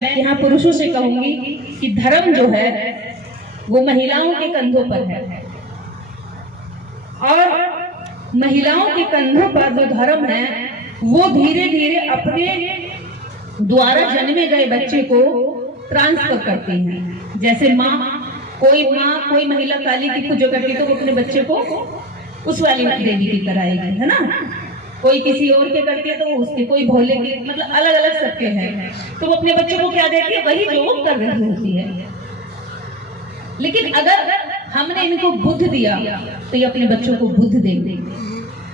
मैं यहाँ पुरुषों से कहूंगी कि धर्म जो है वो महिलाओं के कंधों पर है और महिलाओं के कंधों पर जो धर्म है वो धीरे धीरे अपने द्वारा जन्मे गए बच्चे को ट्रांसफर करती हैं। जैसे माँ कोई महिला काली की पूजा करती तो वो अपने बच्चे को उस वाली देवी की कराएगी, है ना। कोई किसी और के करती है तो उसके, कोई भोले के, मतलब अलग अलग सबके हैं। तो वो अपने बच्चों को क्या देती है, वही जो वो कर रही होती है। लेकिन अगर हमने इनको बुद्ध दिया तो ये अपने बच्चों को बुद्ध देंगे,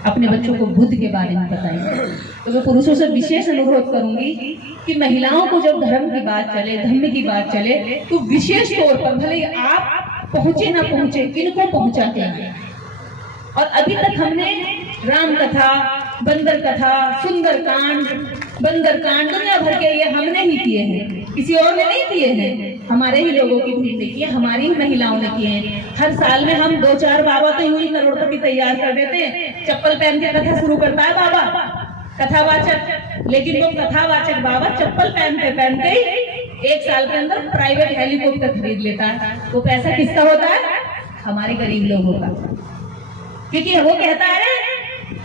अपने बच्चों को बुद्ध के बारे में बताएंगे। तो मैं पुरुषों से विशेष अनुरोध करूंगी कि महिलाओं को जब धर्म की बात चले, धर्म की बात चले, तो विशेष तौर पर भले आप पहुंचे ना पहुंचे, इनको पहुंचाते हैं। और अभी तक हमने राम कथा, बंदर कथा, सुंदर कांड, बंदर कांड, दुनिया भर के ये हमने ही किए हैं, किसी और ने नहीं किए हैं। हमारे ही लोगों की भीड़ ने किए, हमारी ही महिलाओं ने किए हैं। हर साल में हम 2-4 बाबा तो यूं ही करोड़पति तैयार कर देते हैं। चप्पल पहन के कथा शुरू करता है बाबा, कथावाचक, लेकिन वो कथावाचक बाबा चप्पल पहनते पहनते ही 1 साल के अंदर प्राइवेट हेलीकॉप्टर खरीद लेता है। वो पैसा किसका होता है? हमारे गरीब लोगों का। क्योंकि वो कहता है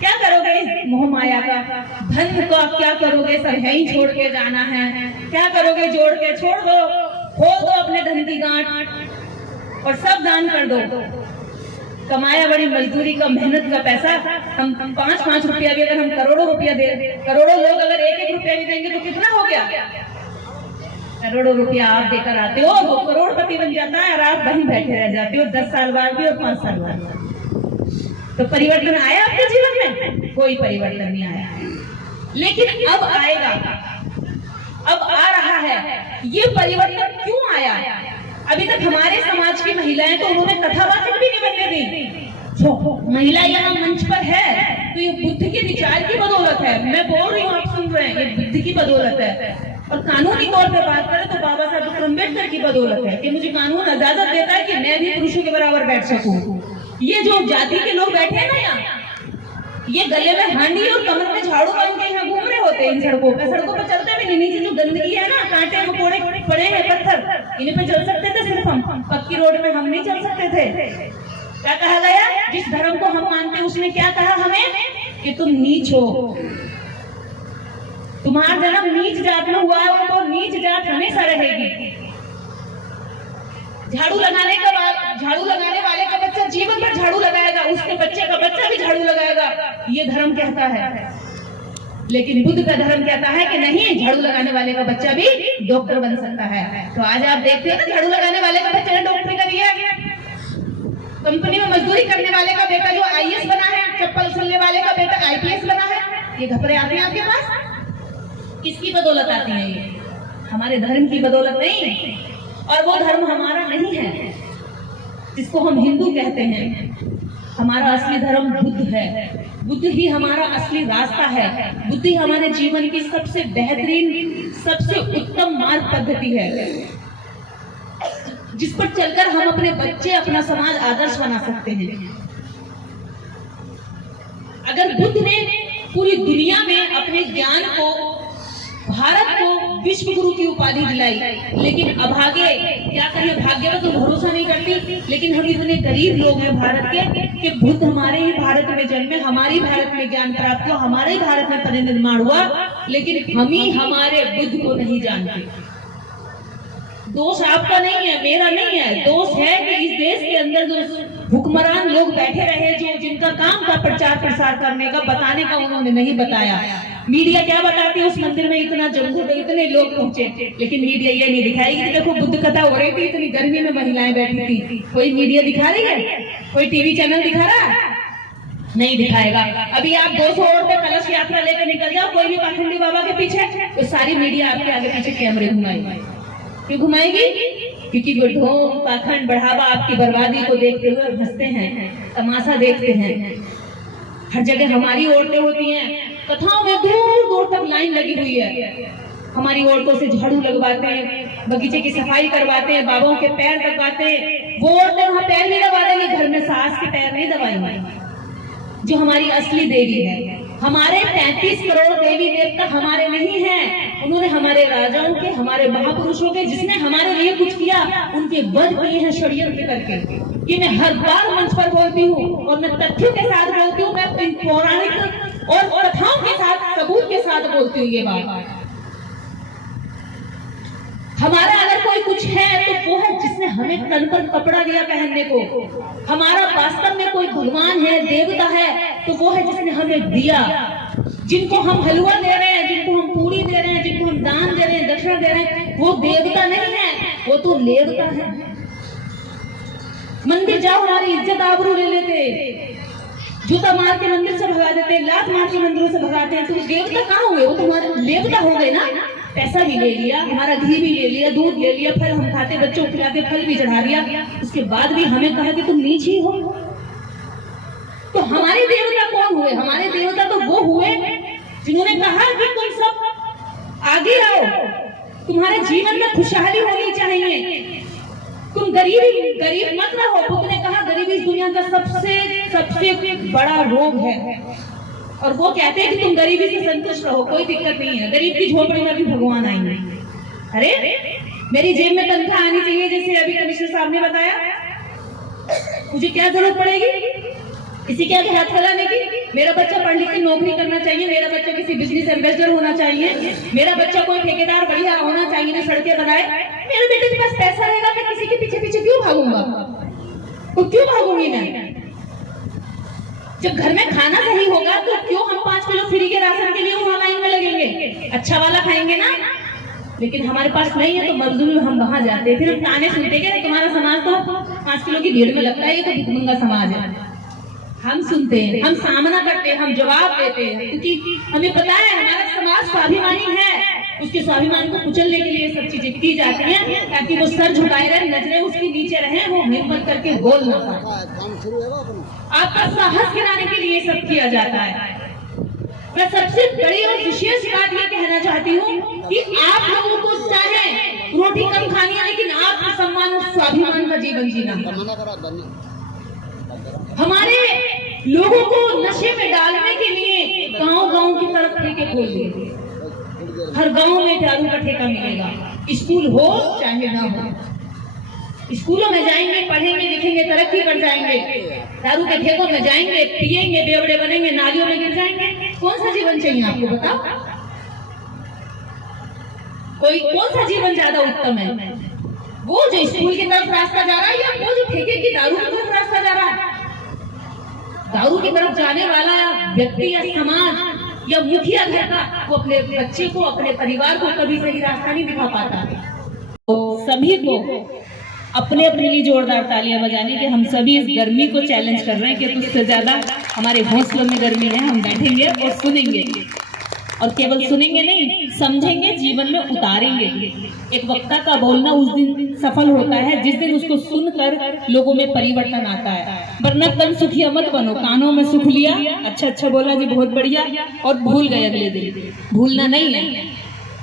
क्या करोगे इस मोह माया का, धन का क्या करोगे, सब है ही छोड़ के जाना है, क्या करोगे जोड़ के, छोड़ दो, खोल दो अपने धन की गांठ और सब दान कर दो। कमाया बड़ी मजदूरी का, मेहनत का पैसा, हम 5-5 रुपया भी अगर हम करोड़ों रुपया दे, करोड़ों लोग अगर 1-1 रुपया भी देंगे तो कितना हो गया? करोड़ों रुपया आप देकर आते हो, वो करोड़पति बन जाता है और आप वहीं बैठे रह जाते हो 10 साल बाद भी और 5 साल बाद। तो परिवर्तन आया आपके जीवन में? कोई परिवर्तन नहीं आया। लेकिन अब आएगा, अब आ रहा है। ये परिवर्तन क्यों आया? अभी तक हमारे समाज की महिलाएं तो उन्होंने कथावाचक भी नहीं बनने दी। महिला यहाँ मंच पर है तो ये बुद्ध के विचार की बदौलत है। मैं बोल रही हूँ, आप सुन रहे हैं, ये बुद्ध की बदौलत है। और कानूनी तौर पर बात करें तो बाबा साहब डॉक्टर अम्बेडकर की बदौलत है कि मुझे कानून इजाजत देता है कि मैं भी पुरुषों के बराबर बैठ सकूं। ये जो जाति के लोग बैठे हैं ना यहाँ, ये गले में हांडी और कमर में झाड़ू बांध के यहाँ घूम रहे होते हैं इन सड़कों पर चलते भी नहीं। नीचे जो गंदगी है ना, कांटे मकोड़े पड़े हैं, पत्थर, इन्हीं पे चल सकते थे सिर्फ हम। पक्की रोड में हम नहीं चल सकते थे। क्या कहा गया? जिस धर्म को हम मानते हैं उसने क्या कहा हमें कि तुम नीच हो, तुम्हारा जन्म नीच जात में हुआ है, तो नीच जात हमेशा रहेगी। झाड़ू लगाने वाले का बच्चा जीवन भर झाड़ू लगाएगा, उसके बच्चे का बच्चा भी झाड़ू लगाएगा, ये धर्म कहता है। लेकिन बुद्ध का धर्म कहता है कि नहीं, झाड़ू लगाने वाले का बच्चा भी डॉक्टर बन सकता है। तो आज आप देखते हैं ना, झाड़ू लगाने वाले का बच्चा ने डॉक्टरी कर लिया, कंपनी में मजदूरी करने वाले का बेटा जो IAS बना है, चप्पल चलने वाले का बेटा IPS बना है। ये घपले आते हैं आपके पास, किसकी बदौलत आती है? ये हमारे धर्म की बदौलत नहीं। और वो धर्म हमारा नहीं है जिसको हम हिंदू कहते हैं। हमारा असली धर्म बुद्ध है। बुद्ध ही हमारा असली रास्ता है। बुद्ध ही हमारे जीवन की सबसे बेहतरीन, सबसे उत्तम मार्ग पद्धति है, जिस पर चलकर हम अपने बच्चे, अपना समाज आदर्श बना सकते हैं। अगर बुद्ध ने पूरी दुनिया में अपने ज्ञान को, भारत को विश्व गुरु की उपाधि दिलाई, लेकिन अभागे, क्या करें, भाग्य पर तो भरोसा नहीं करती। लेकिन हम इतने गरीब लोग हैं भारत के कि बुद्ध हमारे ही भारत में जन्मे, हमारी भारत में ज्ञान प्राप्त हुआ, हमारे ही भारत में परिनिर्माण हुआ, लेकिन हम ही हमारे बुद्ध को नहीं जानते। दोष आपका नहीं है, मेरा नहीं है, दोष है कि इस देश के अंदर जो हुक्मरान लोग बैठे रहे, जो जिनका काम था प्रचार प्रसार करने का, बताने का, उन्होंने नहीं बताया। मीडिया क्या बताती है? उस मंदिर में इतना जंगल, इतने लोग पहुंचे, लेकिन मीडिया ये नहीं दिखाएगी कि देखो बुद्ध कथा हो रही थी, इतनी गर्मी में महिलाएं बैठी थी। कोई मीडिया दिखा रही है? कोई टीवी चैनल दिखा रहा है? नहीं दिखाएगा। अभी आप 200 औरतें कलश यात्रा लेकर निकल जाओ कोई भी पाखंडी बाबा के पीछे, तो सारी मीडिया आपके आगे पीछे कैमरे घुमाएगी। क्यों घुमाएगी? क्योंकि वो ढोंग, पाखंड, बढ़ावा, आपकी बर्बादी को देखते हुए हंसते हैं, तमाशा देखते हैं। हर जगह हमारी औरतें होती हैं, कथाओं में दूर दूर तक लाइन लगी हुई है। हमारी औरतों से झाड़ू लगवाते हैं, बगीचे की सफाई करवाते हैं, बाबाओं के पैर दबाते हैं। वो औरतें वहां पैर नहीं दबा देंगी, घर में सास के पैर नहीं दबाएंगी। जो हमारी असली देवी है, हमारे 33 करोड़ देवी देवता हमारे नहीं है, उन्होंने हमारे राजाओं के, हमारे महापुरुषों के, जिसने हमारे लिए कुछ किया, उनके वध किए हैं षड्यंत्र करके। कि मैं हर बार मंच पर बोलती हूँ और मैं तथ्यों के साथ बोलती हूँ, मैं इन पौराणिक और कथाओं के साथ, सबूत के साथ बोलती हूँ ये बात। हमारा अगर कोई कुछ है तो वो है जिसने हमें तन पर कपड़ा दिया पहनने को। हमारा वास्तव में कोई भगवान है, देवता है, तो वो है जिसने हमें दिया। जिनको हम हलवा दे रहे हैं, जिनको हम पूरी दे रहे हैं, जिनको हम दान दे रहे हैं, दक्षिणा दे रहे हैं, वो देवता नहीं है, वो तो लेवता है। मंदिर जाओ, हमारी इज्जत आबरू ले लेते, जूता मार के मंदिर से भगा देते, लात मार के मंदिरों से भगाते हैं, तो देवता कहाँ हुए? वो तुम्हारे लेवता हो गए ना। पैसा भी ले लिया, हमारा घी भी ले लिया, दूध ले लिया, फल हम खाते, बच्चों को खिलाते, फल भी चढ़ा दिया, उसके बाद भी हमें कहा कि तुम नीच ही हो। तो हमारे देवता कौन हुए? हमारे देवता तो वो हुए जिन्होंने कहा कि तुम सब आगे आओ, तुम्हारे जीवन में खुशहाली होनी चाहिए, तुम गरीब मत रहो। बुद्ध ने कहा गरीबी इस दुनिया का सबसे बड़ा रोग है, और वो कहते हैं कि तुम गरीबी से संतुष्ट रहो, कोई दिक्कत नहीं है, गरीब की झोपड़ी में भी भगवान आएंगे। अरे मेरी जेब में तनख्वाह आनी चाहिए, जैसे अभी कमिश्नर साहब ने बताया, मुझे क्या जरूरत पड़ेगी किसी के आगे हाथ फैलाने की? मेरा बच्चा पढ़ लिख के नौकरी करना चाहिए, मेरा बच्चा किसी बिजनेस एम्बेसडर होना चाहिए, मेरा बच्चा कोई ठेकेदार बढ़िया होना चाहिए, ना सड़कें बनाए। मेरे बेटे के पास पैसा रहेगा, मैं किसी के पीछे पीछे क्यों भागूंगा? तो क्यों भागूंगी मैं? जब घर में खाना सही होगा तो क्यों हम 5 किलो फ्री के राशन के लिए वहां लाइन में लगेंगे? अच्छा वाला खाएंगे ना। लेकिन हमारे पास नहीं है तो मजदूरी में हम वहां जाते हैं, फिर हम ताने सुनते हैं तुम्हारा समाज तो 5 किलो की भीड़ में लगता है, ये तो भिखमंगा समाज है। हम सुनते हैं, हम सामना करते हैं, हम जवाब देते हैं, क्योंकि हमें पता है हमारा समाज स्वाभिमानी है। उसके स्वाभिमान को कुचलने के लिए सब चीजें की जाती हैं, ताकि वो सर झुकाए रहे, नजरें उसके नीचे रहे, वो हिम्मत करके बोल ना पाए। आपका साहस गिराने के लिए सब किया जाता है। मैं सबसे बड़ी और विशेष बात ये कहना चाहती हूँ कि आप लोगों को चाहे रोटी कम खानी है, लेकिन आत्मसम्मान और स्वाभिमान का जीवन जीना। हमारे लोगों को नशे में डालने के लिए गांव-गांव की तरफ ठेके खोल दिए। हर गांव में दारू का ठेका मिलेगा, स्कूल हो चाहे ना हो। स्कूलों में जाएंगे, पढ़ेंगे, लिखेंगे, तरक्की कर जाएंगे, दारू के ठेकों में जाएंगे, पिएंगे, बेवड़े बनेंगे, नालियों में गिर जाएंगे। कौन सा जीवन चाहिए आपको बताओ? कौन सा जीवन ज्यादा उत्तम है? वो जो स्कूल की तरफ रास्ता जा रहा है, या वो जो ठेके की दारू की तरफ रास्ता जा रहा है? दारू की तरफ जाने वाला व्यक्ति या समाज या मुखिया घर का, वो अपने बच्चे को, अपने परिवार को कभी सही रास्ता नहीं दिखा पाता। तो सभी को अपने अपने लिए जोरदार तालियां बजाने के हम सभी इस गर्मी को चैलेंज कर रहे हैं कि उससे ज्यादा हमारे हौसलों में गर्मी है। हम बैठेंगे और सुनेंगे, और केवल सुनेंगे नहीं, समझेंगे, जीवन में उतारेंगे। एक वक्ता का बोलना उस दिन सफल होता है जिस दिन उसको सुनकर लोगों में परिवर्तन आता है। वरना तन सुखिया मत बनो, कानों में सुख लिया, अच्छा बोला जी, बहुत बढ़िया, और भूल गए अगले दिन। भूलना नहीं है,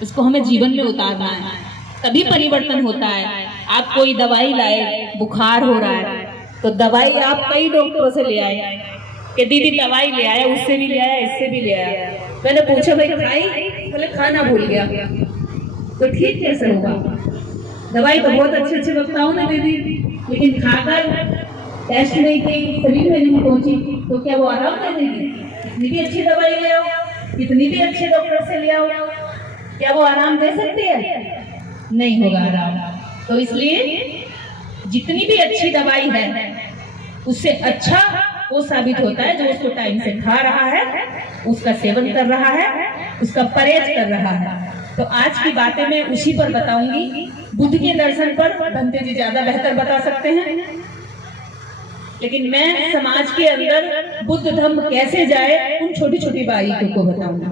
उसको हमें जीवन में उतारना है, तभी परिवर्तन होता है। आप कोई दवाई लाए, बुखार हो रहा है, तो दवाई आप कई डॉक्टरों से ले आए कि दीदी दवाई ले आया, उससे भी ले आया, इससे भी ले आया। मैंने पूछा भाई खाई? बोले खाना भूल गया। तो ठीक कैसे होगा? दवाई तो बहुत अच्छे वक्ताओं ने दे दी, लेकिन खाकर टेस्ट नहीं की, शरीर में नहीं पहुंची, तो क्या वो आराम दे देगी? कितनी भी अच्छी दवाई ले आओ, कितनी भी अच्छे डॉक्टर से ले आओ, क्या वो आराम दे सकती है? नहीं होगा आराम। तो इसलिए जितनी भी अच्छी दवाई है, उससे अच्छा वो साबित होता है जो उसको टाइम से खा रहा है, उसका सेवन कर रहा है, उसका परहेज कर रहा है। तो आज की बातें मैं उसी पर बताऊंगी। बुद्ध के दर्शन पर बंते जी ज्यादा बेहतर बता सकते हैं, लेकिन मैं समाज के अंदर बुद्ध धम्म कैसे जाए उन छोटी छोटी बारीकियों को बताऊंगा।